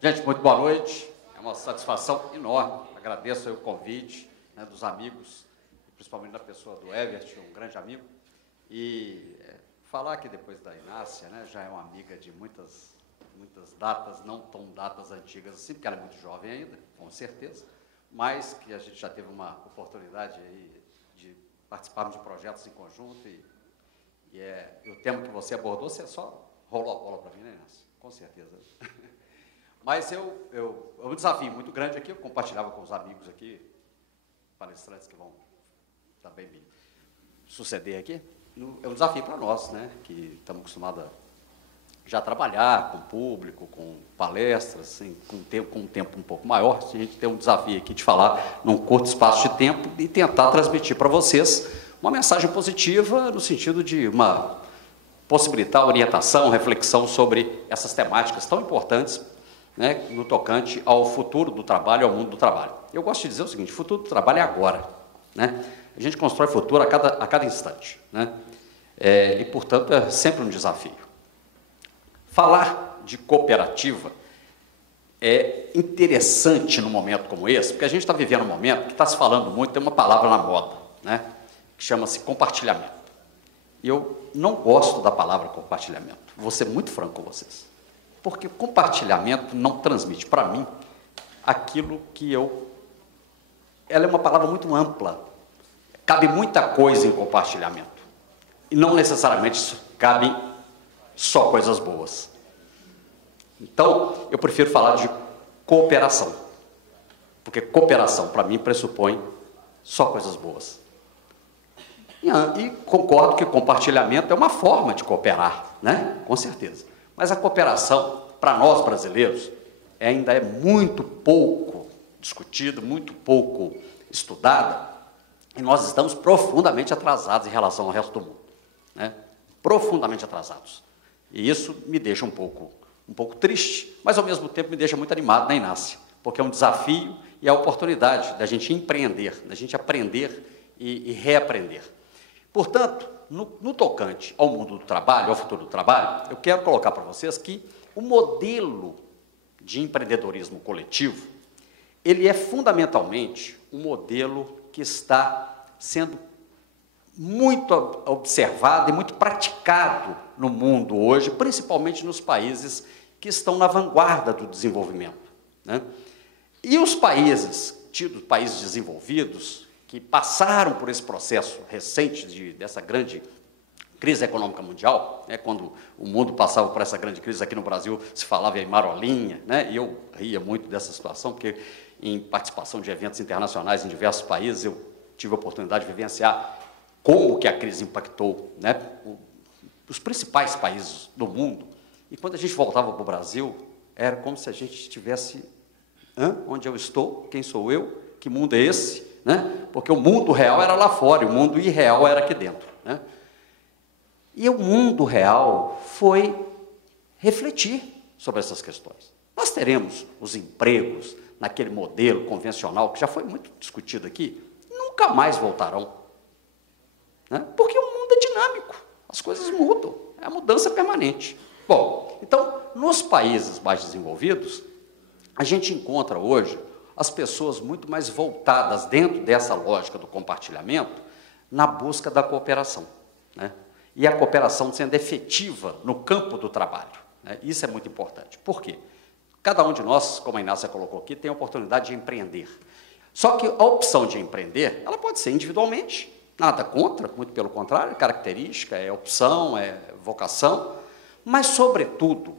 Gente, muito boa noite. É uma satisfação enorme. Agradeço aí o convite, né, dos amigos, principalmente da pessoa do Evert, um grande amigo. E falar aqui depois da Inácia, né, já é uma amiga de muitas datas, não tão datas antigas assim, porque ela é muito jovem ainda, com certeza, mas que a gente já teve uma oportunidade aí de participarmos de projetos em conjunto e o tema que você abordou, você só rolou a bola para mim, né, Inácia? Com certeza. Mas é um desafio muito grande aqui, eu compartilhava com os amigos aqui, palestrantes que vão também me suceder aqui. É um desafio para nós, né, que estamos acostumados a já trabalhar com público, com palestras, assim, com um tempo um pouco maior. A gente tem um desafio aqui de falar num curto espaço de tempo e tentar transmitir para vocês uma mensagem positiva no sentido de possibilitar orientação, reflexão sobre essas temáticas tão importantes, né, no tocante ao futuro do trabalho, ao mundo do trabalho. Eu gosto de dizer o seguinte: o futuro do trabalho é agora, né? A gente constrói futuro a cada instante, né? E, portanto, é sempre um desafio. Falar de cooperativa é interessante num momento como esse, porque a gente está vivendo um momento que está se falando muito, tem uma palavra na moda, né, que chama-se compartilhamento. E eu não gosto da palavra compartilhamento, vou ser muito franco com vocês. Porque compartilhamento não transmite para mim aquilo que Ela é uma palavra muito ampla. Cabe muita coisa em compartilhamento. E não necessariamente cabem só coisas boas. Então, eu prefiro falar de cooperação. Porque cooperação, para mim, pressupõe só coisas boas. E concordo que compartilhamento é uma forma de cooperar, né? Com certeza. Mas a cooperação, para nós brasileiros, ainda é muito pouco discutida, muito pouco estudada, e nós estamos profundamente atrasados em relação ao resto do mundo, né? Profundamente atrasados. E isso me deixa um pouco triste, mas ao mesmo tempo me deixa muito animado, né, Inácia? Porque é um desafio e é a oportunidade da gente empreender, da gente aprender e reaprender. Portanto, no tocante ao mundo do trabalho, ao futuro do trabalho, eu quero colocar para vocês que o modelo de empreendedorismo coletivo, ele é fundamentalmente um modelo que está sendo muito observado e muito praticado no mundo hoje, principalmente nos países que estão na vanguarda do desenvolvimento, né? E os países, tidos países desenvolvidos, que passaram por esse processo recente dessa grande crise econômica mundial, né, quando o mundo passava por essa grande crise, aqui no Brasil se falava em marolinha, né, e eu ria muito dessa situação, porque em participação de eventos internacionais em diversos países, eu tive a oportunidade de vivenciar como que a crise impactou, né, os principais países do mundo. E quando a gente voltava para o Brasil, era como se a gente estivesse: onde eu estou? Quem sou eu? Que mundo é esse? Né? Porque o mundo real era lá fora, e o mundo irreal era aqui dentro, né? E o mundo real foi refletir sobre essas questões. Nós teremos os empregos naquele modelo convencional, que já foi muito discutido aqui, nunca mais voltarão, né? Porque o mundo é dinâmico, as coisas mudam, é a mudança permanente. Bom, então, nos países mais desenvolvidos, a gente encontra hoje as pessoas muito mais voltadas dentro dessa lógica do compartilhamento na busca da cooperação, né? E a cooperação sendo efetiva no campo do trabalho, né? Isso é muito importante. Por quê? Cada um de nós, como a Inácia colocou aqui, tem a oportunidade de empreender. Só que a opção de empreender, ela pode ser individualmente, nada contra, muito pelo contrário, é característica, é opção, é vocação, mas, sobretudo,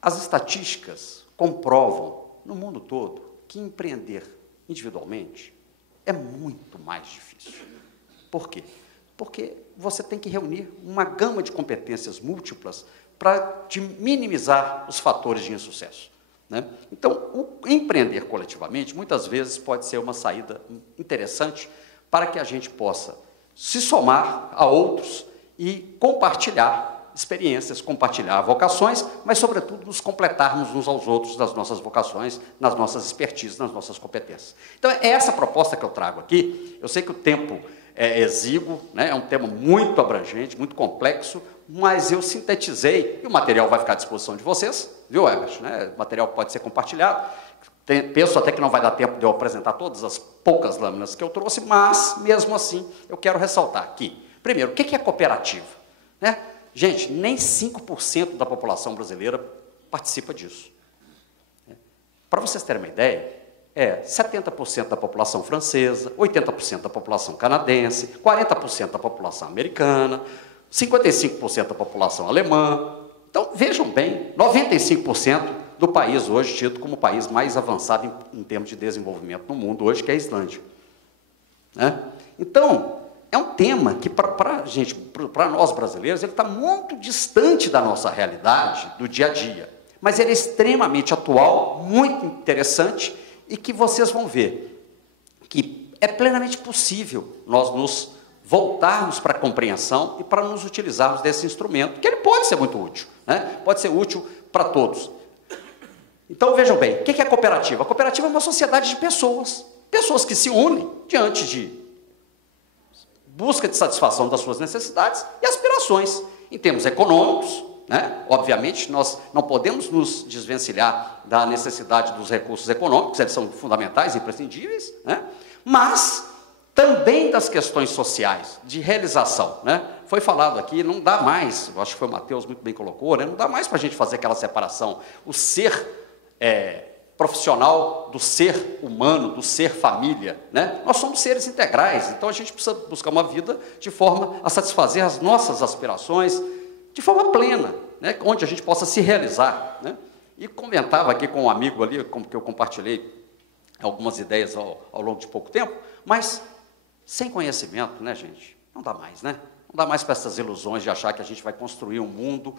as estatísticas comprovam no mundo todo que empreender individualmente é muito mais difícil. Por quê? Porque você tem que reunir uma gama de competências múltiplas para minimizar os fatores de insucesso, né? Então, o empreender coletivamente, muitas vezes, pode ser uma saída interessante para que a gente possa se somar a outros e compartilhar experiências, compartilhar vocações, mas, sobretudo, nos completarmos uns aos outros nas nossas vocações, nas nossas expertises, nas nossas competências. Então, é essa proposta que eu trago aqui. Eu sei que o tempo é exíguo, né? É um tema muito abrangente, muito complexo, mas eu sintetizei, e o material vai ficar à disposição de vocês, viu, Herbert? Né? Material que pode ser compartilhado. Penso até que não vai dar tempo de eu apresentar todas as poucas lâminas que eu trouxe, mas, mesmo assim, eu quero ressaltar aqui. Primeiro, o que é cooperativa? Né? Gente, nem 5% da população brasileira participa disso. Para vocês terem uma ideia, 70% da população francesa, 80% da população canadense, 40% da população americana, 55% da população alemã. Então, vejam bem, 95% do país hoje tido como o país mais avançado em termos de desenvolvimento no mundo hoje, que é a Islândia. Né? Então, é um tema que, para nós brasileiros, ele está muito distante da nossa realidade, do dia a dia. Mas ele é extremamente atual, muito interessante, e que vocês vão ver que é plenamente possível nós nos voltarmos para a compreensão e para nos utilizarmos desse instrumento, que ele pode ser muito útil, né? Pode ser útil para todos. Então, vejam bem, o que é a cooperativa? A cooperativa é uma sociedade de pessoas, pessoas que se unem diante de busca de satisfação das suas necessidades e aspirações. Em termos econômicos, né? Obviamente, nós não podemos nos desvencilhar da necessidade dos recursos econômicos, eles são fundamentais e imprescindíveis, né? Mas também das questões sociais, de realização. Né? Foi falado aqui, não dá mais, eu acho que foi o Matheus muito bem colocou, né? Não dá mais para a gente fazer aquela separação, o ser profissional do ser humano, do ser família. Né? Nós somos seres integrais, então a gente precisa buscar uma vida de forma a satisfazer as nossas aspirações, de forma plena, né? Onde a gente possa se realizar. Né? E comentava aqui com um amigo ali, como que eu compartilhei algumas ideias ao longo de pouco tempo, mas sem conhecimento, né, gente? Não dá mais, né? Não dá mais para essas ilusões de achar que a gente vai construir um mundo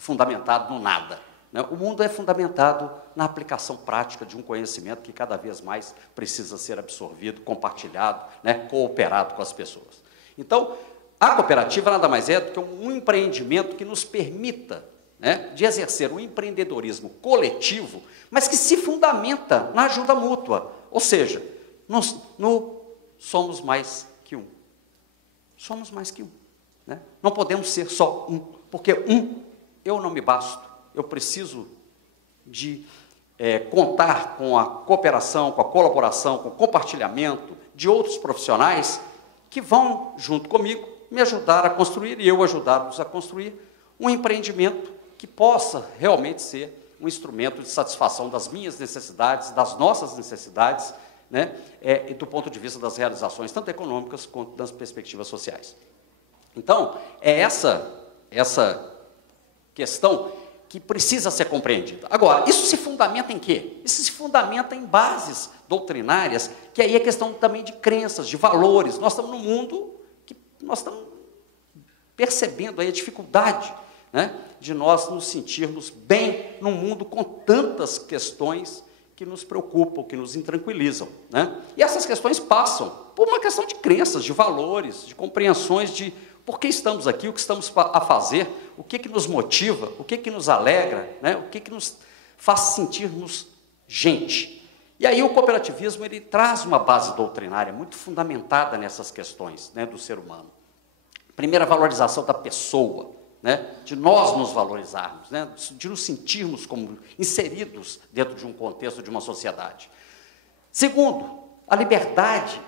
fundamentado no nada. Né? O mundo é fundamentado na aplicação prática de um conhecimento que cada vez mais precisa ser absorvido, compartilhado, né? Cooperado com as pessoas. Então, a cooperativa nada mais é do que um empreendimento que nos permita, né, de exercer um empreendedorismo coletivo, mas que se fundamenta na ajuda mútua. Ou seja, somos mais que um. Somos mais que um. Né? Não podemos ser só um, porque eu não me basto. Eu preciso de contar com a cooperação, com a colaboração, com o compartilhamento de outros profissionais que vão, junto comigo, me ajudar a construir, e eu ajudá-los a construir, um empreendimento que possa realmente ser um instrumento de satisfação das minhas necessidades, das nossas necessidades, né? E do ponto de vista das realizações, tanto econômicas quanto das perspectivas sociais. Então, é essa questão que precisa ser compreendida. Agora, isso se fundamenta em quê? Isso se fundamenta em bases doutrinárias, que aí é questão também de crenças, de valores. Nós estamos num mundo que nós estamos percebendo aí a dificuldade, né, de nós nos sentirmos bem num mundo com tantas questões que nos preocupam, que nos intranquilizam. Né? E essas questões passam por uma questão de crenças, de valores, de compreensões de por que estamos aqui, o que estamos a fazer, o que nos motiva, o que nos alegra, né? O que nos faz sentirmos gente. E aí o cooperativismo ele traz uma base doutrinária muito fundamentada nessas questões, né, do ser humano. Primeira, a valorização da pessoa, né, de nós nos valorizarmos, né, de nos sentirmos como inseridos dentro de um contexto, de uma sociedade. Segundo, a liberdade,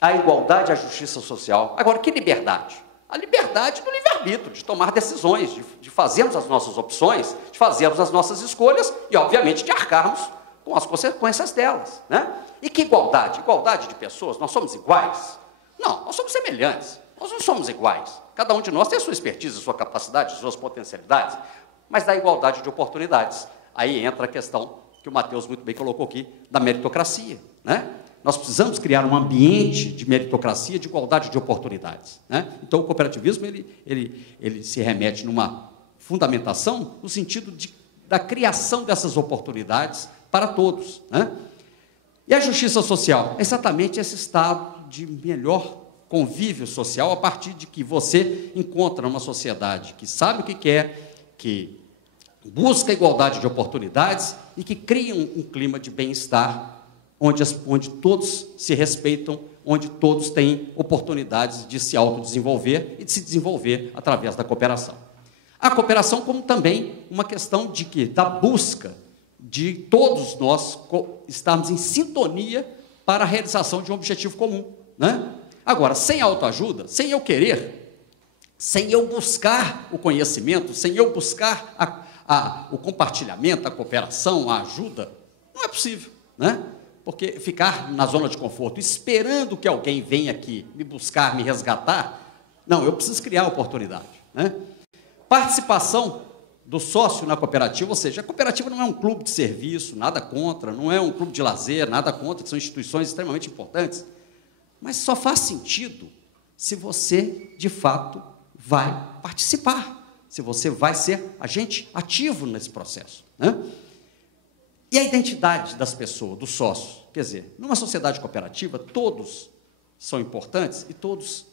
a igualdade, a justiça social. Agora, que liberdade? A liberdade do livre-arbítrio, de tomar decisões, de fazermos as nossas opções, de fazermos as nossas escolhas e, obviamente, de arcarmos com as consequências delas. Né? E que igualdade? Igualdade de pessoas? Nós somos iguais? Não, nós somos semelhantes. Nós não somos iguais. Cada um de nós tem a sua expertise, a sua capacidade, as suas potencialidades, mas da igualdade de oportunidades. Aí entra a questão que o Matheus muito bem colocou aqui, da meritocracia. Né? Nós precisamos criar um ambiente de meritocracia, de igualdade de oportunidades. Né? Então, o cooperativismo ele se remete numa fundamentação no sentido da criação dessas oportunidades para todos. Né? E a justiça social? É exatamente esse estado de melhor convívio social a partir de que você encontra uma sociedade que sabe o que quer, que busca a igualdade de oportunidades e que cria um clima de bem-estar onde todos se respeitam, onde todos têm oportunidades de se autodesenvolver e de se desenvolver através da cooperação. A cooperação como também uma questão de que, da busca de todos nós estarmos em sintonia para a realização de um objetivo comum, né? Agora, sem autoajuda, sem eu querer, sem eu buscar o conhecimento, sem eu buscar o compartilhamento, a cooperação, a ajuda, não é possível, né? Porque ficar na zona de conforto, esperando que alguém venha aqui me buscar, me resgatar, não, eu preciso criar oportunidade, né? Participação do sócio na cooperativa, ou seja, a cooperativa não é um clube de serviço, nada contra, não é um clube de lazer, nada contra, que são instituições extremamente importantes, mas só faz sentido se você, de fato, vai participar, se você vai ser agente ativo nesse processo, né? E a identidade das pessoas, dos sócios, quer dizer, numa sociedade cooperativa, todos são importantes e todos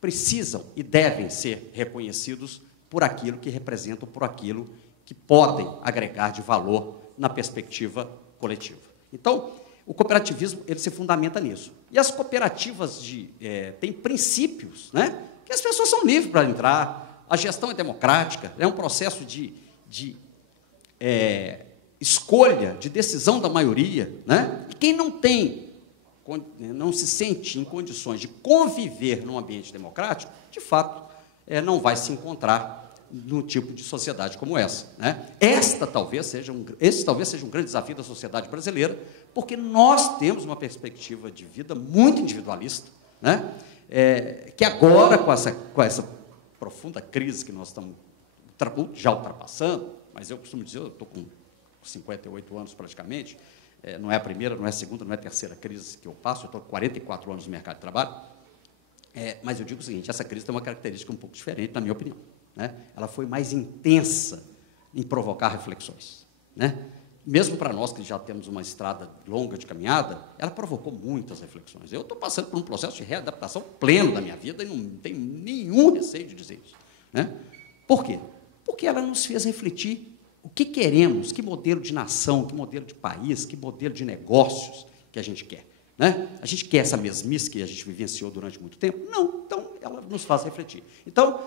precisam e devem ser reconhecidos por aquilo que representam, por aquilo que podem agregar de valor na perspectiva coletiva. Então, o cooperativismo ele se fundamenta nisso. E as cooperativas têm princípios, né, que as pessoas são livres para entrar, a gestão é democrática, é um processo de escolha, de decisão da maioria, né? E quem não se sente em condições de conviver num ambiente democrático, de fato, não vai se encontrar num tipo de sociedade como essa, né? Esse talvez seja um grande desafio da sociedade brasileira, porque nós temos uma perspectiva de vida muito individualista, né? Que agora, com essa profunda crise que nós estamos já ultrapassando, mas eu costumo dizer, eu estou com 58 anos praticamente, não é a primeira, não é a segunda, não é a terceira crise que eu passo, eu estou com 44 anos no mercado de trabalho, mas eu digo o seguinte, essa crise tem uma característica um pouco diferente, na minha opinião, né? Ela foi mais intensa em provocar reflexões, né? Mesmo para nós que já temos uma estrada longa de caminhada, ela provocou muitas reflexões. Eu estou passando por um processo de readaptação pleno da minha vida e não tenho nenhum receio de dizer isso, né? Por quê? Porque ela nos fez refletir o que queremos, que modelo de nação, que modelo de país, que modelo de negócios que a gente quer, né? A gente quer essa mesmice que a gente vivenciou durante muito tempo? Não, então ela nos faz refletir. Então,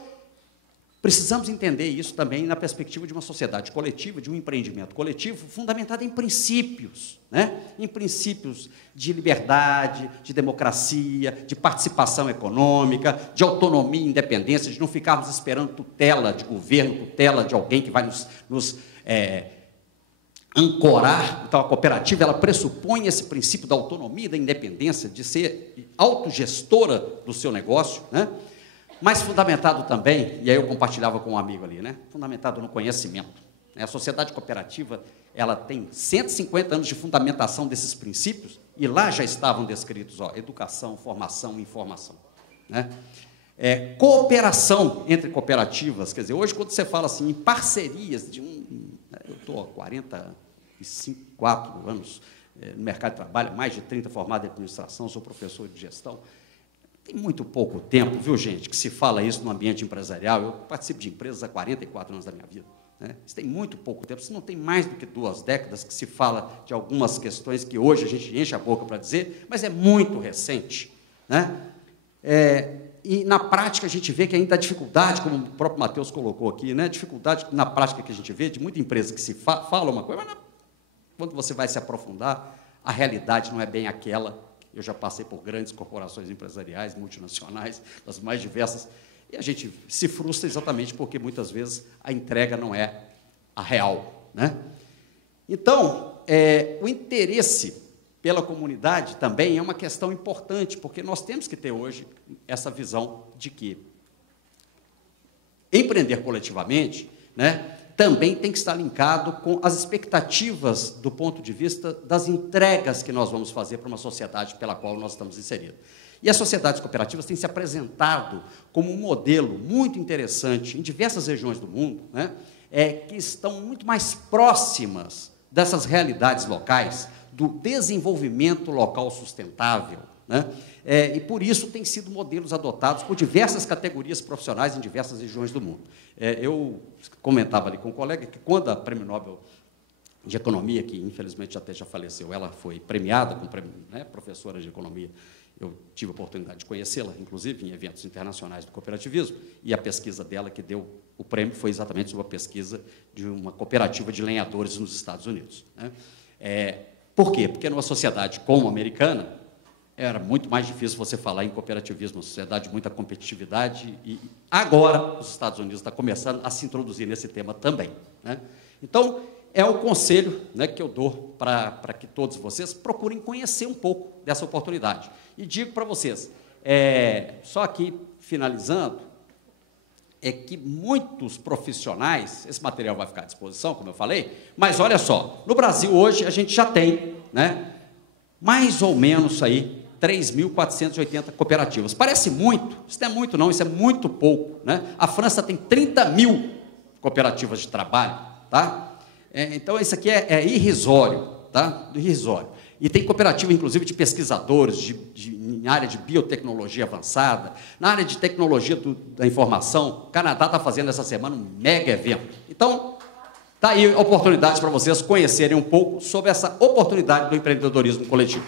precisamos entender isso também na perspectiva de uma sociedade coletiva, de um empreendimento coletivo fundamentado em princípios, né? Em princípios de liberdade, de democracia, de participação econômica, de autonomia e independência, de não ficarmos esperando tutela de governo, tutela de alguém que vai nos ancorar. Então, a cooperativa ela pressupõe esse princípio da autonomia e da independência, de ser autogestora do seu negócio, né? Mas fundamentado também, e aí eu compartilhava com um amigo ali, né? Fundamentado no conhecimento. A sociedade cooperativa ela tem 150 anos de fundamentação desses princípios, e lá já estavam descritos, educação, formação e informação, né? Cooperação entre cooperativas, quer dizer, hoje quando você fala assim, em parcerias, eu estou há 44 anos no mercado de trabalho, mais de 30 formado em administração, sou professor de gestão. Tem muito pouco tempo, viu, gente, que se fala isso no ambiente empresarial. Eu participo de empresas há 44 anos da minha vida, né? Isso tem muito pouco tempo, isso não tem mais do que 2 décadas que se fala de algumas questões que hoje a gente enche a boca para dizer, mas é muito recente, né? E, na prática, a gente vê que ainda há dificuldade, como o próprio Matheus colocou aqui, né? Dificuldade na prática que a gente vê de muita empresa que se fala uma coisa, mas quando você vai se aprofundar, a realidade não é bem aquela. Eu já passei por grandes corporações empresariais, multinacionais, das mais diversas, e a gente se frustra exatamente porque, muitas vezes, a entrega não é a real, né? Então, o interesse pela comunidade também é uma questão importante, porque nós temos que ter hoje essa visão de que empreender coletivamente, né, também tem que estar linkado com as expectativas do ponto de vista das entregas que nós vamos fazer para uma sociedade pela qual nós estamos inseridos. E as sociedades cooperativas têm se apresentado como um modelo muito interessante em diversas regiões do mundo, né, que estão muito mais próximas dessas realidades locais, do desenvolvimento local sustentável, né? E por isso têm sido modelos adotados por diversas categorias profissionais em diversas regiões do mundo. Eu comentava ali com um colega que quando a Prêmio Nobel de Economia, que infelizmente até já faleceu, ela foi premiada como professora de economia, eu tive a oportunidade de conhecê-la, inclusive em eventos internacionais do cooperativismo, e a pesquisa dela que deu O prêmio foi exatamente sobre uma pesquisa de uma cooperativa de lenhadores nos Estados Unidos, né? Por quê? Porque numa sociedade como a americana, era muito mais difícil você falar em cooperativismo, uma sociedade de muita competitividade, e agora os Estados Unidos estão começando a se introduzir nesse tema também, né? Então, é o conselho, né, que eu dou para que todos vocês procurem conhecer um pouco dessa oportunidade. E digo para vocês, só aqui finalizando, é que muitos profissionais, esse material vai ficar à disposição, como eu falei, mas olha só, no Brasil hoje a gente já tem, né, mais ou menos aí 3.480 cooperativas. Parece muito, isso não é muito não, isso é muito pouco, né? A França tem 30.000 cooperativas de trabalho, tá? Então isso aqui é irrisório, tá? Irrisório. E tem cooperativa, inclusive, de pesquisadores em área de biotecnologia avançada, na área de tecnologia da informação. O Canadá está fazendo essa semana um mega evento. Então, está aí oportunidades para vocês conhecerem um pouco sobre essa oportunidade do empreendedorismo coletivo.